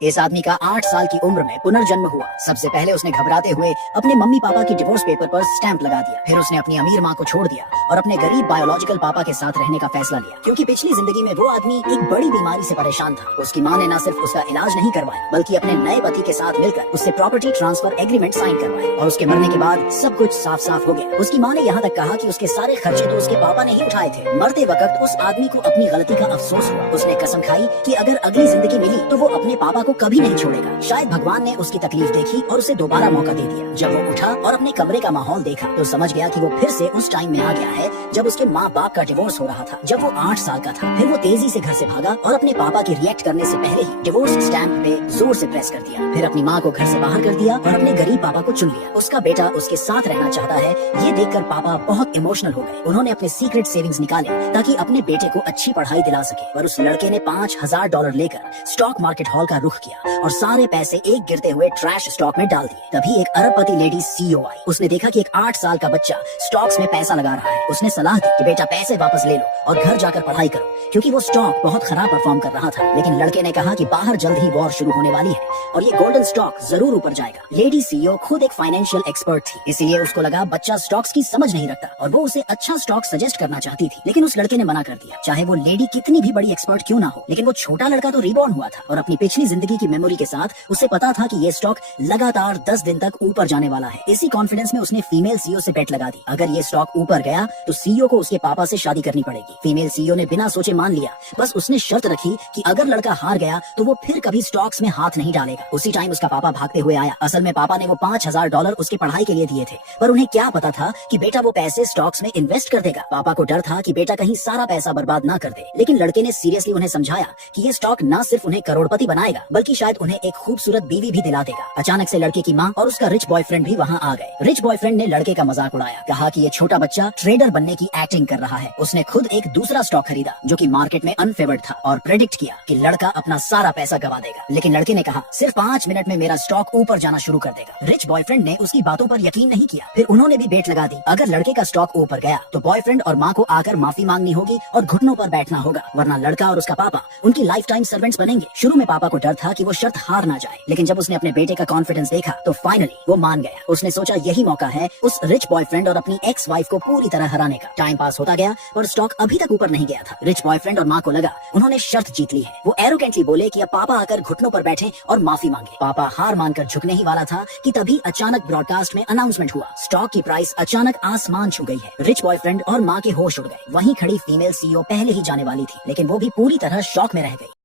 इस आदमी का 8 साल की उम्र में पुनर्जन्म हुआ। सबसे पहले उसने घबराते हुए अपने मम्मी पापा की डिवोर्स पेपर पर स्टैंप लगा दिया। फिर उसने अपनी अमीर माँ को छोड़ दिया और अपने गरीब बायोलॉजिकल पापा के साथ रहने का फैसला लिया, क्योंकि पिछली जिंदगी में वो आदमी एक बड़ी बीमारी से परेशान था। उसकी माँ ने न सिर्फ उसका इलाज नहीं करवाया, बल्कि अपने नए पति के साथ मिलकर उससे प्रॉपर्टी ट्रांसफर एग्रीमेंट साइन करवाए और उसके मरने के बाद सब कुछ साफ साफ हो गया। उसकी माँ ने यहाँ तक कहा कि उसके सारे खर्चे तो उसके पापा ने ही उठाए थे। मरते वक्त उस आदमी को अपनी गलती का अफसोस हुआ। उसने कसम खाई कि अगर अगली जिंदगी मिली तो वो अपने पापा को कभी नहीं छोड़ेगा। शायद भगवान ने उसकी तकलीफ देखी और उसे दोबारा मौका दे दिया। जब वो उठा और अपने कमरे का माहौल देखा तो समझ गया कि वो फिर से उस टाइम में आ गया है जब उसके माँ बाप का डिवोर्स हो रहा था, जब वो 8 साल का था। फिर वो तेजी से घर से भागा और अपने पापा के रिएक्ट करने से पहले ही डिवोर्स स्टैंप पे जोर से प्रेस कर दिया। फिर अपनी माँ को घर से बाहर कर दिया और अपने गरीब पापा को चुन लिया। उसका बेटा उसके साथ रहना चाहता है, ये देखकर पापा बहुत इमोशनल हो गए। उन्होंने अपने सीक्रेट सेविंग्स निकाले ताकि अपने बेटे को अच्छी पढ़ाई दिला सके। पर उस लड़के ने $5000 लेकर स्टॉक मार्केट हॉल का रुख किया और सारे पैसे एक गिरते हुए ट्रैश स्टॉक में डाल दिए। तभी एक अरबपति लेडी सीईओ आई। उसने देखा कि एक 8 साल का बच्चा स्टॉक्स में पैसा लगा रहा है। उसने सलाह दी कि बेटा पैसे वापस ले लो और घर जाकर पढ़ाई करो, क्योंकि वो स्टॉक बहुत खराब परफॉर्म कर रहा था। लेकिन लड़के ने कहा कि बाहर जल्द ही वॉर शुरू होने वाली है और ये गोल्डन स्टॉक जरूर ऊपर जाएगा। लेडी सीईओ खुद एक फाइनेंशियल एक्सपर्ट थी, इसीलिए उसको लगा बच्चा स्टॉक्स की समझ नहीं रखता और वो उसे अच्छा स्टॉक सजेस्ट करना चाहती थी। लेकिन उस लड़के ने मना कर दिया। चाहे वो लेडी कितनी भी बड़ी एक्सपर्ट क्यों ना हो, लेकिन वो छोटा लड़का तो रिबॉर्न हुआ था और अपनी पिछली जिंदगी की मेमोरी के साथ उसे पता था कि ये स्टॉक लगातार 10 दिन तक ऊपर जाने वाला है। इसी कॉन्फिडेंस में उसने फीमेल सीईओ से बेट लगा दी। अगर ये स्टॉक ऊपर गया तो सीईओ को उसके पापा से शादी करनी पड़ेगी। फीमेल सीईओ ने बिना सोचे मान लिया। बस उसने शर्त रखी कि अगर लड़का हार गया तो वो फिर कभी स्टॉक्स में हाथ नहीं डालेगा। उसी टाइम उसका पापा भागते हुए आया। असल में पापा ने वो $5000 उसके पढ़ाई के लिए दिए थे, पर उन्हें क्या पता था कि बेटा वो पैसे स्टॉक्स में इन्वेस्ट कर देगा। पापा को डर था कि बेटा कहीं सारा पैसा बर्बाद ना कर दे। लेकिन लड़के ने सीरियसली उन्हें समझाया कि ये स्टॉक न सिर्फ उन्हें करोड़पति बनाएगा, बल्कि शायद उन्हें एक खूबसूरत बीवी भी दिला देगा। अचानक से लड़के की माँ और उसका रिच बॉयफ्रेंड भी वहाँ आ गए। रिच बॉयफ्रेंड ने लड़के का मजाक उड़ाया, कहा कि ये छोटा बच्चा ट्रेडर बनने की एक्टिंग कर रहा है। उसने खुद एक दूसरा स्टॉक खरीदा जो कि मार्केट में अनफेवर्ड था और प्रेडिक्ट किया कि लड़का अपना सारा पैसा गवा देगा। लेकिन लड़के ने कहा सिर्फ 5 मिनट में मेरा स्टॉक ऊपर जाना शुरू कर देगा। रिच बॉयफ्रेंड ने उसकी बातों पर यकीन नहीं किया। फिर उन्होंने भी बेट लगा दी, अगर लड़के का स्टॉक ऊपर गया तो बॉयफ्रेंड और माँ को आकर माफी मांगनी होगी और घुटनों पर बैठना होगा, वरना लड़का और उसका पापा उनकी लाइफ टाइम सर्वेंट्स बनेंगे। शुरू में पापा को डर था कि वो शर्त हार ना जाए, लेकिन जब उसने अपने बेटे का कॉन्फिडेंस देखा तो फाइनली वो मान गया। उसने सोचा यही मौका है उस रिच बॉयफ्रेंड और अपनी एक्स वाइफ को पूरी तरह हराने का। टाइम पास होता गया पर स्टॉक अभी तक ऊपर नहीं गया था। रिच बॉयफ्रेंड और माँ को लगा उन्होंने शर्त जीत ली है। वो एरोगेंटली बोले कि अब पापा आकर घुटनों पर बैठे और माफी मांगे। पापा हार मानकर झुकने ही वाला था कि तभी अचानक ब्रॉडकास्ट में अनाउंसमेंट हुआ, स्टॉक की प्राइस अचानक आसमान छू गई है। रिच बॉयफ्रेंड और माँ के होश उड़ गए। वहीं खड़ी फीमेल सीईओ पहले ही जाने वाली थी, लेकिन वो भी पूरी तरह शॉक में रह गई।